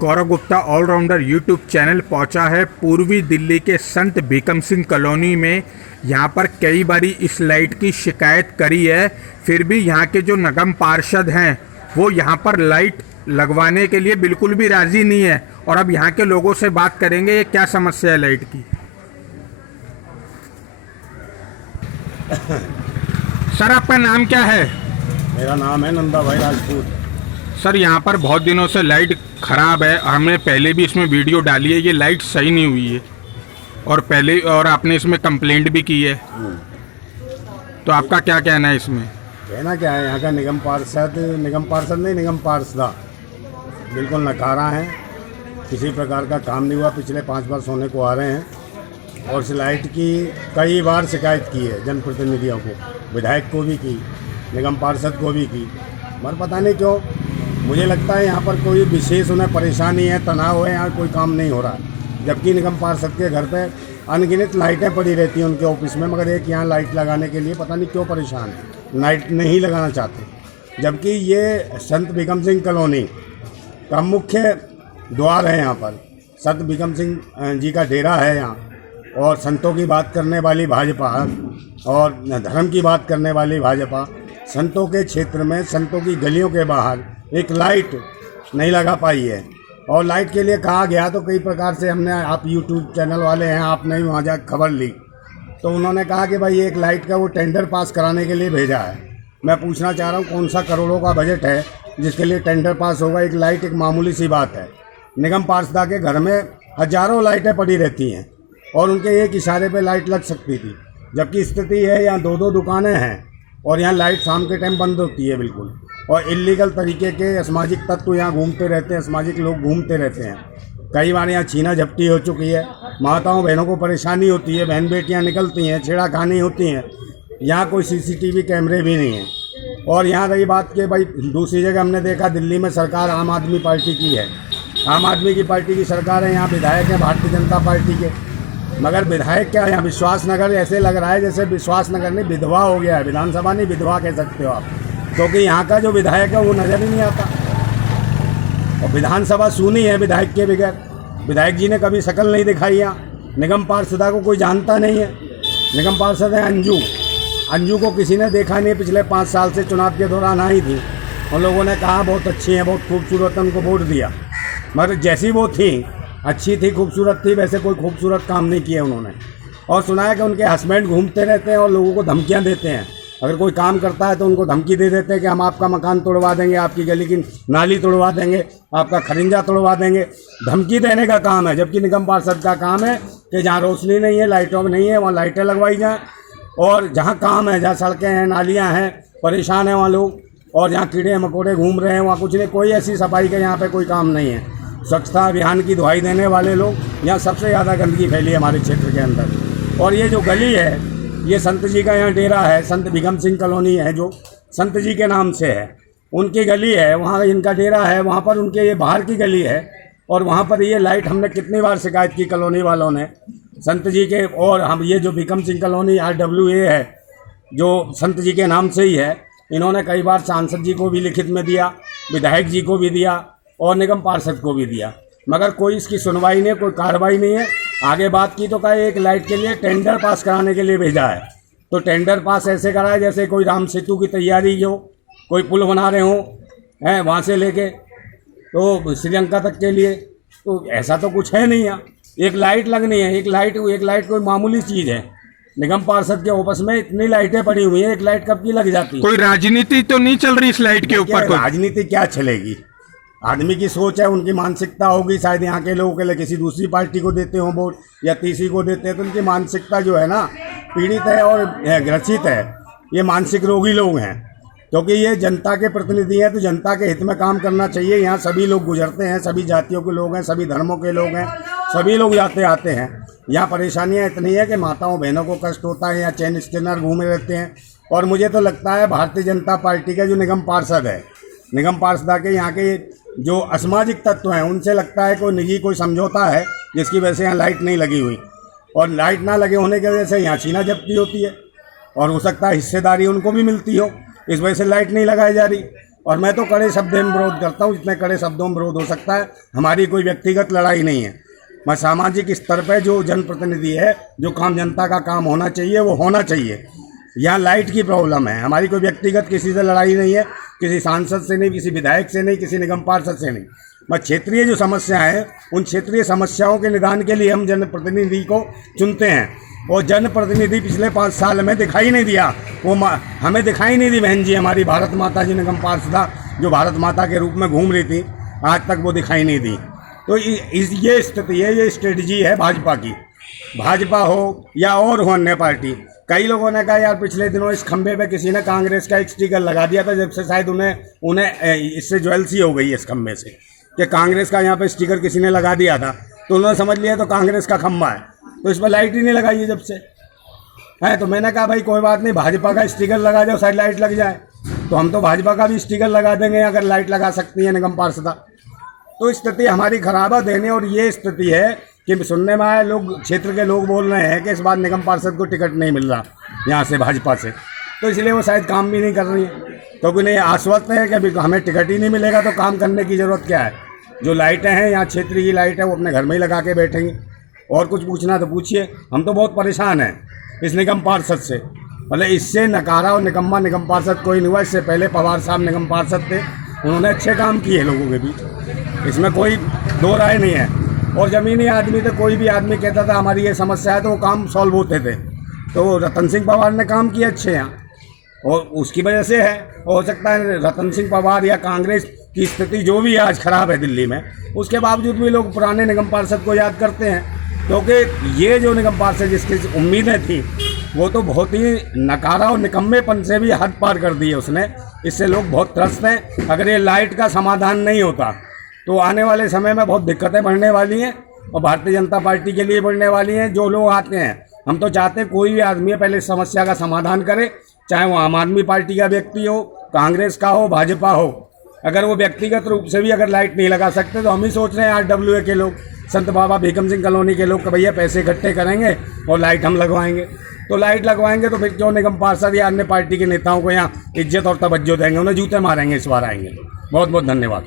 गौरव Gupta allrounder YouTube channel पहुंचा है पूर्वी दिल्ली के संत भीखम सिंह कॉलोनी में। यहां पर कई बारी इस लाइट की शिकायत करी है, फिर भी यहां के जो निगम पार्षद हैं वो यहां पर लाइट लगवाने के लिए बिल्कुल भी राजी नहीं है। और अब यहां के लोगों से बात करेंगे ये क्या समस्या है लाइट की। सर आपका नाम क्या है? मेरा नाम है नंदा भाई राजपूत। सर यहाँ पर बहुत दिनों से लाइट ख़राब है, हमने पहले भी इसमें वीडियो डाली है, ये लाइट सही नहीं हुई है और आपने इसमें कंप्लेंट भी की है। तो आपका क्या कहना है इसमें? कहना क्या है, यहाँ का निगम पार्षद बिल्कुल नकारा है। किसी प्रकार का काम नहीं हुआ, पिछले 5 वर्ष होने को आ रहे हैं और इस लाइट की कई बार शिकायत की है जनप्रतिनिधियों को, विधायक को भी की, निगम पार्षद को भी की, मगर पता नहीं क्यों मुझे लगता है यहाँ पर कोई विशेष उन्हें परेशानी है, तनाव है, यहाँ कोई काम नहीं हो रहा है। जबकि निगम पार्षद के घर पे अनगिनत लाइटें पड़ी रहती हैं उनके ऑफिस में, मगर एक यहाँ लाइट लगाने के लिए पता नहीं क्यों परेशान है, लाइट नहीं लगाना चाहते। जबकि ये संत भीखम सिंह कॉलोनी का मुख्य द्वार है, यहाँ पर संत भीखम सिंह जी का डेरा है यहाँ, और संतों की बात करने वाली भाजपा और धर्म की बात करने वाली भाजपा संतों के क्षेत्र में, संतों की गलियों के बाहर एक लाइट नहीं लगा पाई है। और लाइट के लिए कहा गया तो कई प्रकार से हमने, आप यूट्यूब चैनल वाले हैं, आपने भी वहाँ जा खबर ली तो उन्होंने कहा कि भाई एक लाइट का वो टेंडर पास कराने के लिए भेजा है। मैं पूछना चाह रहा हूँ कौन सा करोड़ों का बजट है जिसके लिए टेंडर पास होगा? एक लाइट एक मामूली सी बात है। निगम पार्षद के घर में हजारों लाइटें पड़ी रहती हैं और उनके एक इशारे पर लाइट लग सकती थी, जबकि स्थिति है यहाँ 2-2 दुकानें हैं और यहाँ लाइट शाम के टाइम बंद होती है बिल्कुल। और इलीगल तरीके के असामाजिक तत्व यहाँ घूमते रहते हैं, असामाजिक लोग घूमते रहते हैं। कई बार यहाँ छीना झपटी हो चुकी है, माताओं बहनों को परेशानी होती है, बहन बेटियाँ निकलती हैं, छेड़ाखानी होती हैं। यहाँ कोई CCTV कैमरे भी नहीं हैं। और यहाँ रही बात कि भाई दूसरी जगह हमने देखा दिल्ली में सरकार आम आदमी पार्टी की है, आम आदमी की पार्टी की सरकार है, यहाँ विधायक हैं भारतीय जनता पार्टी के, मगर विधायक क्या है यहाँ विश्वास नगर, ऐसे लग रहा है जैसे विश्वास नगर नहीं विधवा हो गया है, विधानसभा नहीं विधवा कह सकते हो आप, क्योंकि यहाँ का जो विधायक है वो नज़र ही नहीं आता। और विधानसभा सुनी है विधायक के बगैर, विधायक जी ने कभी शक्ल नहीं दिखाई यहाँ। निगम पार्षदा को कोई जानता नहीं है। निगम पार्षद है अंजू को किसी ने देखा नहीं, पिछले 5 साल से चुनाव के दौरान आई थी, उन लोगों ने कहा बहुत अच्छी हैं, बहुत खूबसूरत, उनको वोट दिया, मगर जैसी वो थी, अच्छी थी, खूबसूरत थी, वैसे कोई खूबसूरत काम नहीं किए उन्होंने। और सुना है कि उनके हस्बैंड घूमते रहते हैं और लोगों को धमकियां देते हैं, अगर कोई काम करता है तो उनको धमकी दे देते हैं कि हम आपका मकान तोड़वा देंगे, आपकी गली की नाली तोड़वा देंगे, आपका खरिंजा तोड़वा देंगे। धमकी देने का काम है, जबकि निगम पार्षद का काम है कि जहाँ रोशनी नहीं है, लाइटों में नहीं है, वहाँ लाइटें लगवाई जाएँ। और जहाँ काम है, जहाँ सड़कें हैं, नालियाँ हैं, परेशान हैं वहाँ लोग, और जहाँ कीड़े मकोड़े घूम रहे हैं वहाँ कुछ नहीं, कोई ऐसी सफाई का यहाँ पर कोई काम नहीं है। स्वच्छता अभियान की दुहाई देने वाले लोग, यहाँ सबसे ज़्यादा गंदगी फैली है हमारे क्षेत्र के अंदर। और ये जो गली है, ये संत जी का यहाँ डेरा है, संत भीखम सिंह कॉलोनी है जो संत जी के नाम से है, उनकी गली है, वहाँ इनका डेरा है, वहाँ पर उनके ये बाहर की गली है। और वहाँ पर ये लाइट हमने कितनी बार शिकायत की कॉलोनी वालों ने संत जी के, और हम ये जो भीखम सिंह कॉलोनी RWA है जो संत जी के नाम से ही है, इन्होंने कई बार सांसद जी को भी लिखित में दिया, विधायक जी को भी दिया और निगम पार्षद को भी दिया, मगर कोई इसकी सुनवाई नहीं, कोई कार्रवाई नहीं है। आगे बात की तो कहा एक लाइट के लिए टेंडर पास कराने के लिए भेजा है, तो टेंडर पास ऐसे कराए जैसे कोई राम सेतु की तैयारी हो, कोई पुल बना रहे हों हैं वहाँ से लेके तो श्रीलंका तक के लिए, तो ऐसा तो कुछ है नहीं। यहाँ एक लाइट लगनी है, एक लाइट कोई मामूली चीज़ है। निगम पार्षद के ऑफिस में इतनी लाइटें पड़ी हुई हैं, एक लाइट कब की लग जाती है? कोई राजनीति तो नहीं चल रही इस लाइट के ऊपर? राजनीति क्या चलेगी? आदमी की सोच है, उनकी मानसिकता होगी, शायद यहाँ के लोगों के लिए किसी दूसरी पार्टी को देते हों वोट या तीसरी को देते हैं, तो उनकी मानसिकता जो है ना पीड़ित है और ग्रसित है। ये मानसिक रोगी लोग हैं, क्योंकि ये जनता के प्रतिनिधि हैं, तो जनता के हित में काम करना चाहिए। यहाँ सभी लोग गुजरते हैं, सभी जातियों के लोग हैं, सभी धर्मों के लोग हैं, सभी लोग जाते आते हैं। यहाँ परेशानियाँ इतनी है कि माताओं बहनों को कष्ट होता है, यहाँ चैन स्कैनर घूमे रहते हैं। और मुझे तो लगता है भारतीय जनता पार्टी का जो निगम पार्षद है, निगम पार्षद के यहाँ के जो असामाजिक तत्व हैं, उनसे लगता है कोई निजी कोई समझौता है जिसकी वजह से यहाँ लाइट नहीं लगी हुई, और लाइट ना लगे होने की वजह से यहाँ छीना झपटी होती है, और हो सकता है हिस्सेदारी उनको भी मिलती हो, इस वजह से लाइट नहीं लगाई जा रही। और मैं तो कड़े शब्दों में विरोध करता हूँ, जितने कड़े शब्दों में विरोध हो सकता है। हमारी कोई व्यक्तिगत लड़ाई नहीं है। मैं सामाजिक स्तर पर जो जनप्रतिनिधि है, जो काम जनता का काम होना चाहिए वो होना चाहिए। यहाँ लाइट की प्रॉब्लम है, हमारी कोई व्यक्तिगत किसी से लड़ाई नहीं है, किसी सांसद से नहीं, किसी विधायक से नहीं, किसी निगम पार्षद से नहीं। मैं क्षेत्रीय जो समस्या है, उन क्षेत्रीय समस्याओं के निदान के लिए हम जनप्रतिनिधि को चुनते हैं। और जनप्रतिनिधि पिछले 5 साल में दिखाई नहीं दिया, वो हमें दिखाई नहीं दी बहन जी, हमारी भारत माता जी निगम पार्षदा जो भारत माता के रूप में घूम रही थी, आज तक वो दिखाई नहीं दी। तो ये स्थिति है, ये स्ट्रेटजी है भाजपा की। भाजपा हो या और हो अन्य पार्टी, कई लोगों ने कहा यार पिछले दिनों इस खंभे पे किसी ने कांग्रेस का एक स्टिकर लगा दिया था, जब से शायद उन्हें इससे ज्वेलसी हो गई है इस खंभे से, कि कांग्रेस का यहाँ पे स्टिकर किसी ने लगा दिया था, तो उन्होंने समझ लिया तो कांग्रेस का खंभा है, तो इस पर लाइट ही नहीं लगाई है जब से है। तो मैंने कहा भाई कोई बात नहीं, भाजपा का स्टिकर लगा जाओ, शायद लाइट लग जाए। तो हम तो भाजपा का भी स्टिकर लगा देंगे अगर लाइट लगा सकती है निगम पार्षदा। तो स्थिति हमारी खराब है देने। और ये स्थिति है कि सुनने में आया, लोग क्षेत्र के लोग बोल रहे हैं कि इस बार निगम पार्षद को टिकट नहीं मिल रहा यहाँ से भाजपा से, तो इसलिए वो शायद काम भी नहीं कर रही है, क्योंकि उन्हें आश्वस्त है कि अभी हमें टिकट ही नहीं मिलेगा तो काम करने की ज़रूरत क्या है। जो लाइटें हैं यहाँ क्षेत्र की लाइट है, वो अपने घर में ही लगा के बैठेंगे। और कुछ पूछना तो पूछिए, हम तो बहुत परेशान हैं इस निगम पार्षद से। मतलब इससे नकारा और निकम्मा निगम पार्षद कोई नहीं हुआ। इससे पहले पवार साहब निगम पार्षद थे, उन्होंने अच्छे काम किए लोगों के बीच, इसमें कोई दो राय नहीं है। और ज़मीनी आदमी तो कोई भी आदमी कहता था हमारी ये समस्या है, तो वो काम सॉल्व होते थे। तो रतन सिंह पवार ने काम किए अच्छे यहाँ, और उसकी वजह से है। हो सकता है रतन सिंह पवार या कांग्रेस की स्थिति जो भी आज खराब है दिल्ली में, उसके बावजूद भी लोग पुराने निगम पार्षद को याद करते हैं, क्योंकि ये जो निगम पार्षद जिसकी उम्मीदें थी वो तो बहुत ही नकारा और निकम्मेपन से भी हद पार कर दी है उसने। इससे लोग बहुत त्रस्त हैं। अगर ये लाइट का समाधान नहीं होता तो आने वाले समय में बहुत दिक्कतें बढ़ने वाली हैं, और भारतीय जनता पार्टी के लिए बढ़ने वाली हैं। जो लोग आते हैं, हम तो चाहते हैं कोई भी आदमी पहले इस समस्या का समाधान करे, चाहे वो आम आदमी पार्टी का व्यक्ति हो, कांग्रेस का हो, भाजपा हो। अगर वो व्यक्तिगत रूप से भी अगर लाइट नहीं लगा सकते तो हम ही सोच रहे हैं RWA के लोग, संत बाबा भीकम सिंह कॉलोनी के लोग, कि भैया पैसे इकट्ठे करेंगे और लाइट हम लगवाएंगे। तो लाइट लगवाएंगे तो फिर क्यों निगम पार्षद या अन्य पार्टी के नेताओं को यहाँ इज्जत और तवज्जो देंगे, उन्हें जूते मारेंगे इस बार आएंगे। बहुत बहुत धन्यवाद।